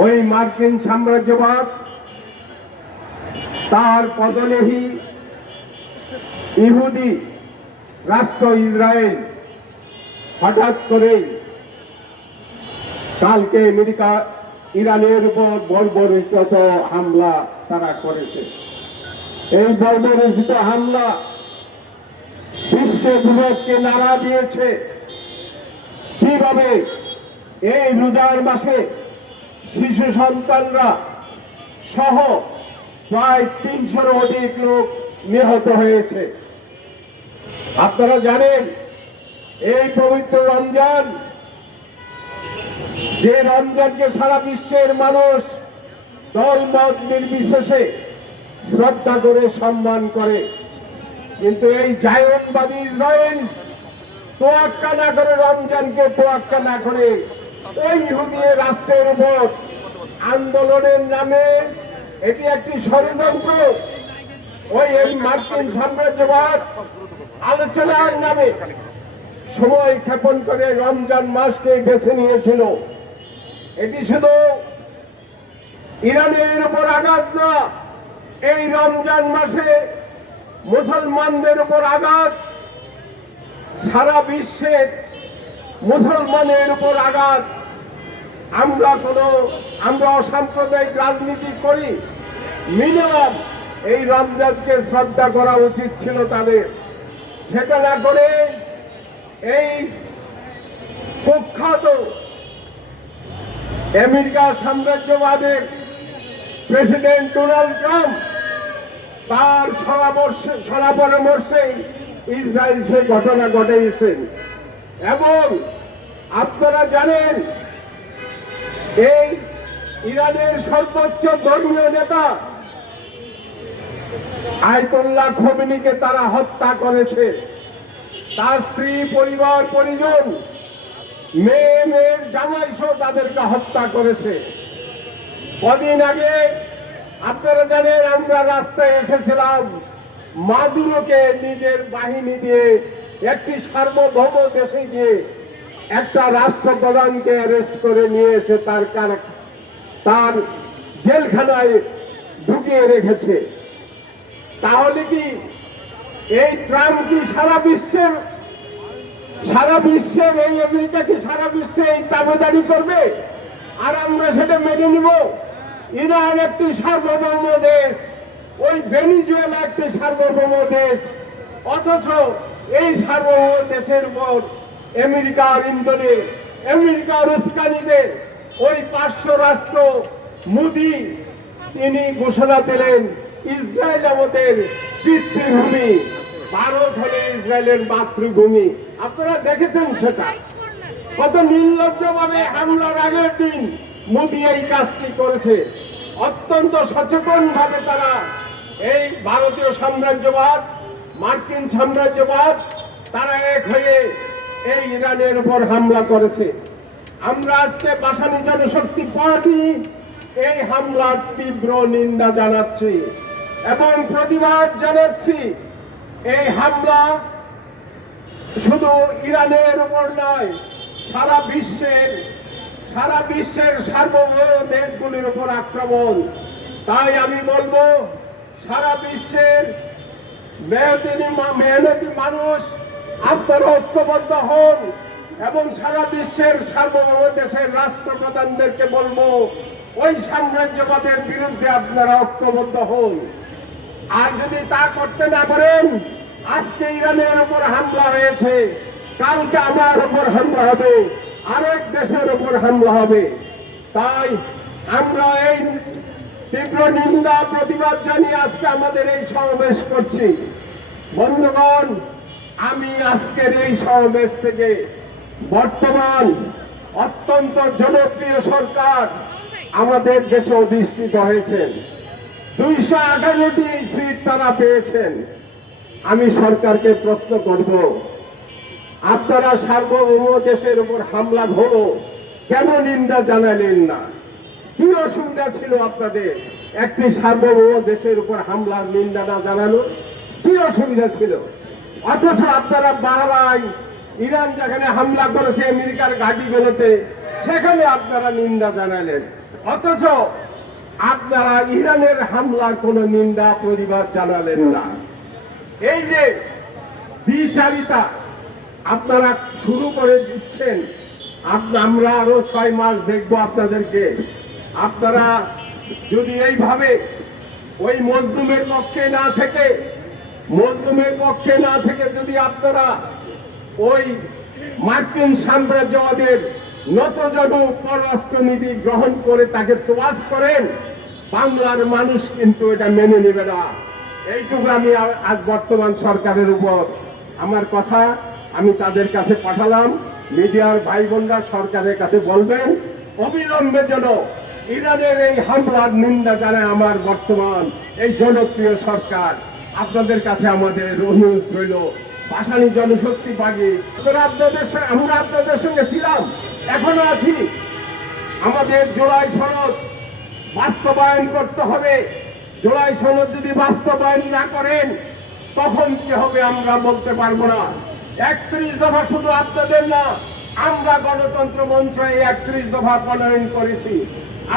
ওই মার্কিন সাম্রাজ্যবাদ তার পদলেহী ইহুদি রাষ্ট্র ইসরায়েল হঠাৎ করে কালকে আমেরিকা ইরানের উপর বর্বরিত হামলা তারা করেছে। এই বর্বরিত হামলা বিশ্ব বিবেককে নাড়া দিয়েছে। কিভাবে এই রোজার মাসে শিশু সন্তানরা সহ প্রায় ৩০০-র অধিক লোক নিহত হয়েছে। আপনারা জানেন এই পবিত্র রমজান, যে রমজানকে সারা বিশ্বের মানুষ দল মত নির্বিশেষে শ্রদ্ধা করে সম্মান করে, কিন্তু এই জায়নবাদী ইসরায়েল তোয়াক্কা না করে, রমজানকে তোয়াক্কা না করে ওই ইহুদি রাষ্ট্রের উপর আন্দোলনের নামে এটি একটি ষড়যন্ত্র, ওই মার্কিন সাম্রাজ্যবাদ আলোচনার নামে সময় ক্ষেপণ করে রমজান মাসকে বেছে নিয়েছিল। এটি শুধু ইরানের উপর আঘাত না, এই রমজান মাসে মুসলমানদের উপর আঘাত, সারা বিশ্বের মুসলমানের উপর আঘাত। আমরা অসাম্প্রদায়িক রাজনীতি করি, মিনিমাম এই রমজানকে শ্রদ্ধা করা উচিত ছিল তাদের। সেটা না করে এই কুখ্যাত আমেরিকা সাম্রাজ্যবাদের প্রেসিডেন্ট ডোনাল্ড ট্রাম্প তার পরামর্শে ইসরায়েল সেই ঘটনা ঘটিয়েছেন। এবং আপনারা জানেন এই ইরানের সর্বোচ্চ ধর্মীয় নেতা আয়াতুল্লাহ খোমেনিকে তারা হত্যা করেছে। তার স্ত্রী, পরিবার, পরিজন, মেয়ের জামাই সহ তাদেরকে হত্যা করেছে। কদিন আগে আপনারা জানেন আমরা রাস্তায় এসেছিলাম, মাদুরোকে নিজের বাহিনী দিয়ে একটি সার্বভৌম দেশে গিয়ে একটা রাষ্ট্রপ্রধানকে অ্যারেস্ট করে নিয়ে এসে তার জেলখানায় ঢুকিয়ে রেখেছে। তাহলে কি এই ট্রাম্প কি সারা বিশ্বের এই আমেরিকা কি সারা বিশ্বে এই দাবিদারি করবে আর আমরা সেটা মেনে নিব? ইরান একটি সার্বভৌম দেশ, ওই ভেনিজুয়েলা একটি সার্বভৌম দেশ, অথচ এই সার্বভৌম দেশের উপর আমেরিকার ইন্ধনে, আমেরিকার উস্কানিতে ওই পার্শ্ব রাষ্ট্র মোদি তিনি ঘোষণা দিলেন ইসরায়েল আমাদের পিতৃভূমি, ভারত হলে ইসরায়েলের মাতৃভূমি। আপনারা দেখেছেন সেটা কত নির্লজ্জভাবে হামলার আগের দিন মোদি এই কাজটি করেছে। অত্যন্ত সচেতন ভাবে তারা এই ভারতীয় সাম্রাজ্যবাদ, মার্কিন সাম্রাজ্যবাদ তারা এক হয়ে এই ইরানের উপর হামলা করেছে। আমরা আজকে ভাসানী জনশক্তি পার্টি এই হামলার তীব্র নিন্দা জানাচ্ছি এবং প্রতিবাদ জানাচ্ছি। এই হামলা শুধু ইরানের উপর নয়, সারা বিশ্বের সার্বভৌম দেশগুলির উপর আক্রমণ। তাই আমি বলবো সারা বিশ্বের মেহনতি মানুষ আপনারা ঐক্যবদ্ধ হন এবং সারা বিশ্বের সার্বভৌম দেশের রাষ্ট্রপ্রধানদেরকে বলবো ওই সাম্রাজ্যবাদের বিরুদ্ধে আপনারা ঐক্যবদ্ধ হন। আর যদি তা করতে না পারেন, আজকে ইরানের উপর হামলা হয়েছে, কালকে আমার উপর হামলা হবে, আরেক দেশের উপর হামলা হবে। তাই আমরা এই তীব্র নিন্দা প্রতিবাদ জানিয়ে আজকে আমাদের এই সমাবেশ করছি। বন্ধুগণ, আমি আজকের এই সমাবেশ থেকে বর্তমান অত্যন্ত জনপ্রিয় সরকার আমাদের দেশে অধিষ্ঠিত হয়েছেন, 258টি সিট তারা পেয়েছেন। আমি সরকারকে প্রশ্ন করব, আপনারা সার্বভৌম দেশের উপর হামলা হলো কেন নিন্দা জানালেন না? কি অসুবিধা ছিল আপনাদের একটি সার্বভৌম দেশের উপর হামলার নিন্দা না জানানো? কি অসুবিধা ছিল? অথচ আপনারা বাহরাইন, ইরান যেখানে হামলা করেছে আমেরিকার ঘাঁটিগুলোতে, সেখানে আপনারা নিন্দা জানালেন। অথচ আপনারা ইরানের হামলার কোনো নিন্দা প্রতিবাদ জানালেন না। এই যে বিচারিতা আপনারা শুরু করে দিচ্ছেন, আমরা আরো 6 মাস দেখবো আপনাদেরকে। আপনারা যদি এইভাবে ওই মজলুমের পক্ষে না থেকে যদি আপনারা ওই মার্কিন সাম্রাজ্যবাদের নতজন পররাষ্ট্রনীতি গ্রহণ করে তাকে তোয়াজ করেন, বাংলার মানুষ কিন্তু এটা মেনে নেবে না। এইটুকু আমি আজ বর্তমান সরকারের উপর আমার কথা আমি তাদের কাছে পাঠালাম। মিডিয়ার ভাই বোনরা সরকারের কাছে বলবেন অবিলম্বে যেন ইরানের এই হামলার নিন্দা জানায় আমার বর্তমান এই জনপ্রিয় সরকার। আপনাদের কাছে আমাদের অনুরোধ রইল, ভাসানী জনশক্তি পার্টি আমরা আপনাদের সঙ্গে ছিলাম, এখনো আছি। আমাদের জুলাই সনদ বাস্তবায়ন করতে হবে। জুলাই সনদ যদি বাস্তবায়ন না করেন তখন কি হবে আমরা বলতে পারবো না। 31 দফা শুধু আপনাদের না, আমরা গণতন্ত্র মঞ্চ এই 31 দফা প্রণয়ন করেছি।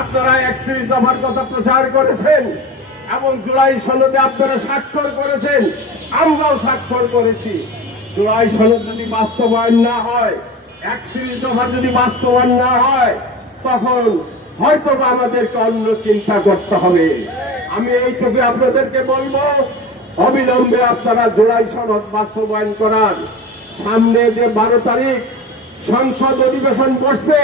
আপনারা 31 দফার কথা প্রচার করেছেন এবং জুলাই সনদে আপনারা স্বাক্ষর করেছেন, আমরাও স্বাক্ষর করেছি। জুলাই সনদ যদি বাস্তবায়ন না হয়, 31 দফা যদি বাস্তবায়ন না হয়, তখন হয়তো আমাদেরকে অন্য চিন্তা করতে হবে। আমি এইটুকু আপনাদেরকে বলবো, অবিলম্বে আপনারা জুলাই সনদ বাস্তবায়ন করার। সামনে যে 12 তারিখ সংসদ অধিবেশন বসছে,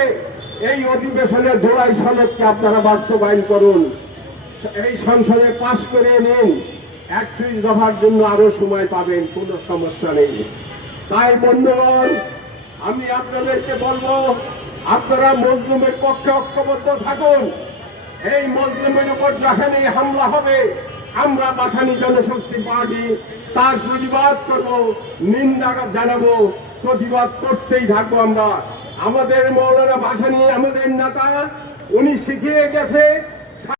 এই অধিবেশনে জুলাই সনদকে আপনারা বাস্তবায়ন করুন, এই সংসদে পাশ করে নিন। 31 দফার জন্য আরো সময় পাবেন, কোনো সমস্যা নেই। তাই বন্ধুগণ, আমি আপনাদেরকে বলবো আপনারা মজলুমের পক্ষে ঐক্যবদ্ধ থাকুন। এই মজলুমের উপর যখন এই হামলা হবে, আমরা ভাসানী জনশক্তি পার্টি তার প্রতিবাদ করব, নিন্দা জানাবো, প্রতিবাদ করতেই থাকবো আমরা। আমাদের মৌলানা ভাসানী আমাদের নেতা, উনি শিখিয়ে গেছে